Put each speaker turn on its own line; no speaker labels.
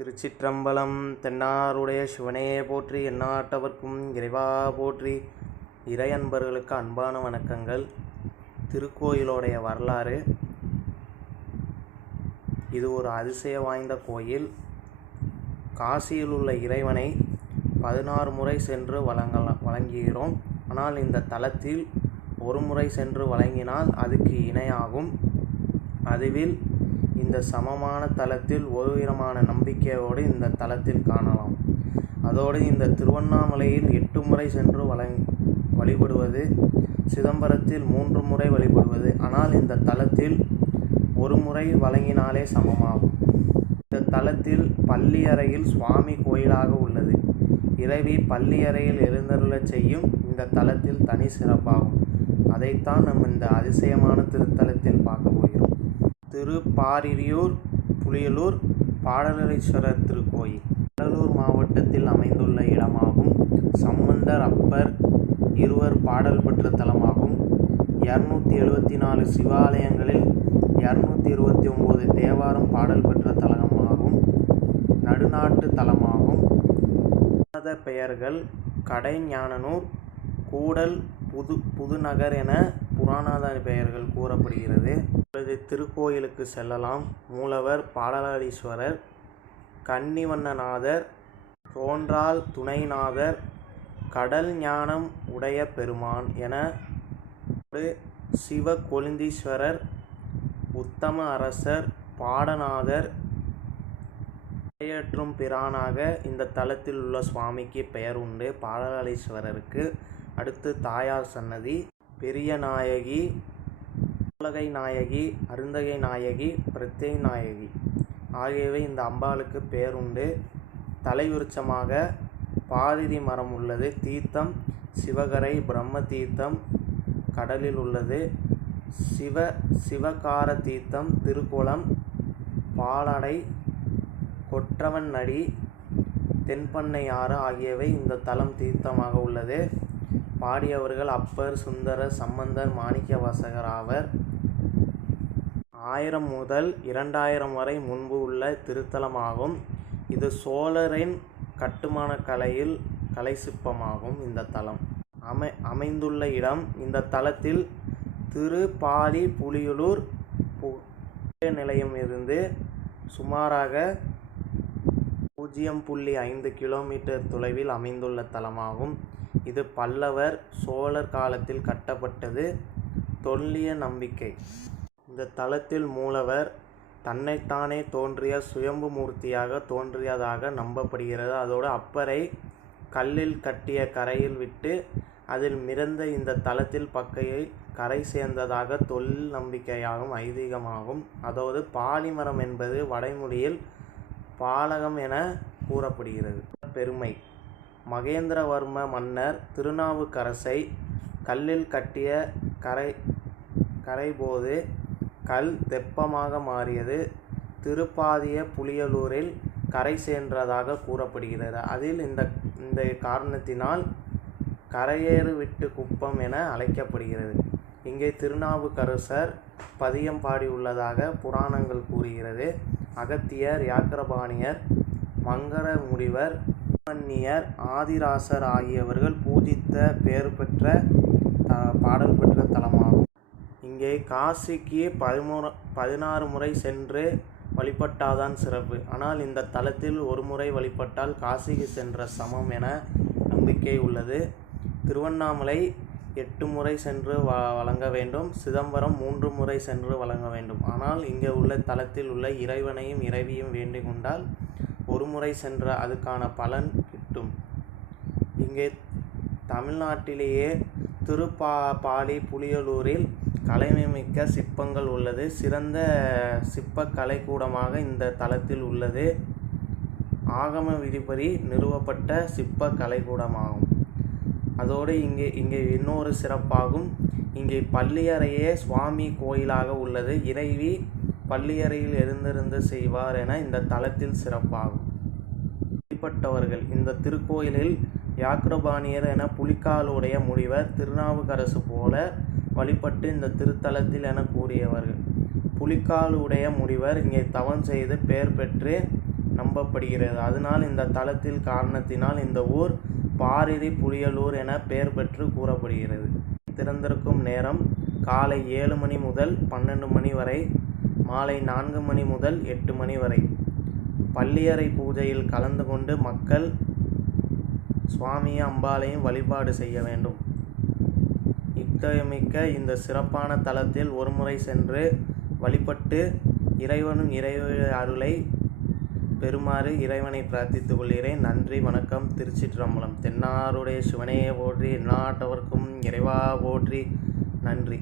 திருச்சிற்றம்பலம் தென்னாருடைய சிவனையே போற்றி எந்நாட்டவர்க்கும் இறைவா போற்றி. இறை அன்பர்களுக்கு அன்பான வணக்கங்கள். திருக்கோயிலோடைய வரலாறு. இது ஒரு அதிசய வாய்ந்த கோயில். காசியில் உள்ள இறைவனை பதினாறு முறை சென்று வழங்கல வழங்குகிறோம். ஆனால் இந்த தலத்தில் ஒரு முறை சென்று வழங்கினால் அதுக்கு இணையாகும். அதுவில் இந்த சமமான தலத்தில் ஒருவிதமான நம்பிக்கையோடு இந்த தலத்தில் காணலாம். அதோடு இந்த திருவண்ணாமலையில் எட்டு முறை சென்று வழங் வழிபடுவது சிதம்பரத்தில் மூன்று முறை வழிபடுவது ஆனால் இந்த தலத்தில் ஒரு முறை வழங்கினாலே சமமாகும். இந்த தலத்தில் பள்ளியறையில் சுவாமி கோயிலாக உள்ளது. இறைவி பள்ளியறையில் எழுந்தருளச் செய்யும் இந்த தலத்தில் தனி சிறப்பாகும். அதைத்தான் நம்ம இந்த அதிசயமான திருத்தலத்தில் பார்க்க போகிறோம். திருப்பாரியூர் புலியலூர் பாடலீஸ்வரர் திருக்கோயில். கடலூர் மாவட்டத்தில் அமைந்துள்ள இடமாகும். சம்பந்தர் அப்பர் இருவர் பாடல் பெற்ற தலமாகும். இரநூத்தி எழுபத்தி நாலு சிவாலயங்களில் இரநூத்தி இருபத்தி ஒம்பது தேவாரம் பாடல் பெற்ற தலமாகும். நடுநாட்டு தலமாகும். உன்னத பெயர்கள் கடைஞானனூர் கூடல் புது புதுநகர் என புராணாத பெயர்கள் கூறப்படுகிறது. இவரது திருக்கோயிலுக்கு செல்லலாம். மூலவர் பாடலாளீஸ்வரர் கன்னிவண்ணநாதர் தோன்றால் துணைநாதர் கடல் ஞானம் உடைய பெருமான் என ஒரு சிவ கொழுந்தீஸ்வரர் உத்தம அரசர் பாடநாதர் இரையற்றும் பிரானாக இந்த தலத்தில் உள்ள சுவாமிக்கு பெயர் உண்டு. பாடலாளீஸ்வரருக்கு அடுத்து தாயார் சன்னதி பெரிய நாயகி உலகை நாயகி அருந்தகை நாயகி பிரத்யை நாயகி. ஆகியவை இந்த அம்பாளுக்கு பேருண்டு. தலைவிருச்சமாக பாரிதி மரம் உள்ளது. தீர்த்தம் சிவகரை பிரம்ம தீர்த்தம் கடலில் உள்ளது. சிவ சிவகார தீர்த்தம் திருக்குளம் பாலடை கொற்றவன் நடி தென்பண்ணை ஆறு ஆகியவை இந்த தலம் தீர்த்தமாக உள்ளது. பாடியவர்கள் அப்பர் சுந்தர சம்பந்தர் மாணிக்கவாசகர் ஆவர். ஆயிரம் முதல் இரண்டாயிரம் வரை முன்பு உள்ள திருத்தலமாகும். இது சோழரின் கட்டுமான கலையில் கலை சிற்பமாகும் இந்த தலம். அமை அமைந்துள்ள இடம் இந்த தலத்தில் திருப்பாதி புலியலூர் நிலையம் இருந்து சுமாராக பூஜ்ஜியம் புள்ளி ஐந்து கிலோமீட்டர் தொலைவில் அமைந்துள்ள தலமாகும். இது பல்லவர் சோழர் காலத்தில் கட்டப்பட்டது. தொல்லிய நம்பிக்கை. இந்த தலத்தில் மூலவர் தன்னைத்தானே தோன்றிய சுயம்பு மூர்த்தியாக தோன்றியதாக நம்பப்படுகிறது. அதோடு அப்பரை கல்லில் கட்டிய கரையில் விட்டு அதில் மிதந்த இந்த தளத்தில் பக்கையை கரை சேர்ந்ததாக தொழில் நம்பிக்கையாகும் ஐதீகமாகும். அதோடு பாலிமரம் என்பது வடைமொழியில் பாலகம் என கூறப்படுகிறது. பெருமை. மகேந்திரவர்ம மன்னர் திருநாவுக்கரசை கல்லில் கட்டிய கரை கரைபோது கல் தெப்பமாக மாறியது. திருப்பாதிய புலியலூரில் கரை சென்றதாக கூறப்படுகிறது. அதில் இந்த இந்த காரணத்தினால் கரையேறு விட்டு குப்பம் என அழைக்கப்படுகிறது. இங்கே திருநாவுக்கரசர் பதியம் பாடியுள்ளதாக புராணங்கள் கூறுகிறது. அகத்தியர் யாக்கிரபாணியர் மங்கர முடிவர் மன்னியர் ஆதிராசர் ஆகியவர்கள் பூஜித்த பெயர் பெற்ற பாடல் பெற்ற தலமாகும். இங்கே காசிக்கு பதிமூணு பதினாறு முறை சென்று வழிபட்டாதான் சிறப்பு. ஆனால் இந்த தலத்தில் ஒரு முறை வழிபட்டால் காசிக்கு சென்ற சமம் என நம்பிக்கை உள்ளது. திருவண்ணாமலை எட்டு முறை சென்று வ வழங்க வேண்டும். சிதம்பரம் மூன்று முறை சென்று வழங்க வேண்டும். ஆனால் இங்கே உள்ள தலத்தில் உள்ள இறைவனையும் இறைவியும் வேண்டிக் கொண்டால் ஒரு முறை சென்ற அதுக்கான பலன் கிட்டும். இங்கே தமிழ்நாட்டிலேயே திருப்பா பாலி புலியலூரில் கலைமைமிக்க சிற்பங்கள் உள்ளது. சிறந்த சிற்ப கலைக்கூடமாக இந்த தலத்தில் உள்ளது. ஆகம விதிப்படி நிறுவப்பட்ட சிற்ப கலைக்கூடமாகும். அதோடு இங்கே இங்கே இன்னொரு சிறப்பாகும். இங்கே பள்ளியறையே சுவாமி கோயிலாக உள்ளது. இறைவி பள்ளியறையில் எழுந்திருந்து செய்வார் என இந்த தலத்தில் சிறப்பாகும். வழிபட்டவர்கள் இந்த திருக்கோயிலில் யாக்ரபாணியர் என புலிக்காலுடைய முனிவர் திருநாவுக்கரசு போல வழிபட்டு இந்த திருத்தலத்தில் என கூறியவர்கள். புலிக்காலுடைய முனிவர் இங்கே தவம் செய்து பெயர் பெற்று நம்பப்படுகிறது. அதனால் இந்த தலத்தில் காரணத்தினால் இந்த ஊர் பாரிரி புலியலூர் என பெயர் பெற்று கூறப்படுகிறது. திறந்திருக்கும் நேரம் காலை ஏழு மணி முதல் பன்னெண்டு மணி வரை மாலை நான்கு மணி முதல் எட்டு மணி வரை. பள்ளியறை பூஜையில் கலந்து கொண்டு மக்கள் சுவாமியும் அம்பாளையும் வழிபாடு செய்ய வேண்டும். இத்தயமிக்க இந்த சிறப்பான தலத்தில் ஒருமுறை சென்று வழிபட்டு இறைவனும் இறைவ அருளை பெறுமாறு இறைவனை பிரார்த்தித்துக் கொள்கிறேன். நன்றி வணக்கம். திருச்சிற்றம்பலம். தென்னாருடைய சிவனையே போற்றி நாட்டவர்க்கும் இறைவா போற்றி. நன்றி.